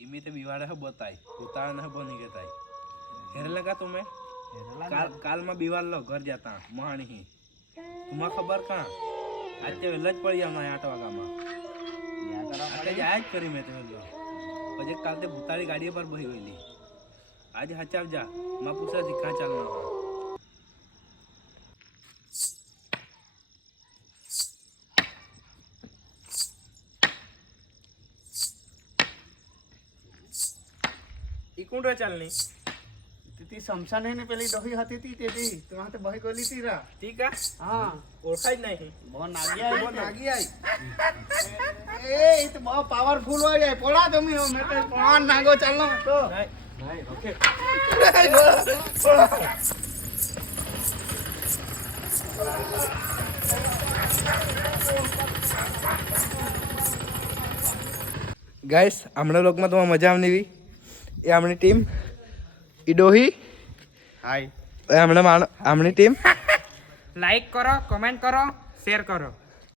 Emmy ते बिवाड़े हो बताई उतार न बनी के ताई हेरे लगा तुम्हें काल में बीवार लो घर जाता महानी ही तुम्हें खबर कहाँ आज ते वेलज पड़ी जाना 8 वागा में आते जायज करी मैं ते वेलो बजे काल ते भूतारी गाड़ी पर बही गईली आज हचाव जा मां पूछा दिखा चलना इकुंड चलनी ती समसा नहीं ने पहले डोही हाथी थी तेदी तो वहां ते बही गोली थी रा ठीक है हां ओळखा જ નહીં बहुत नागी आई ए ये तो बहुत पावरफुल हो जाए पोड़ा तुम मैं तो पान नागो चलनो तो નહીં ઓકે ગાઈસ હમણાં લોકમાં તમારે મજા આવની એ આપણી ટીમ ઈડોહી हाय હમણાં આપણી ટીમ લાઈક કરો કમેન્ટ કરો શેર કરો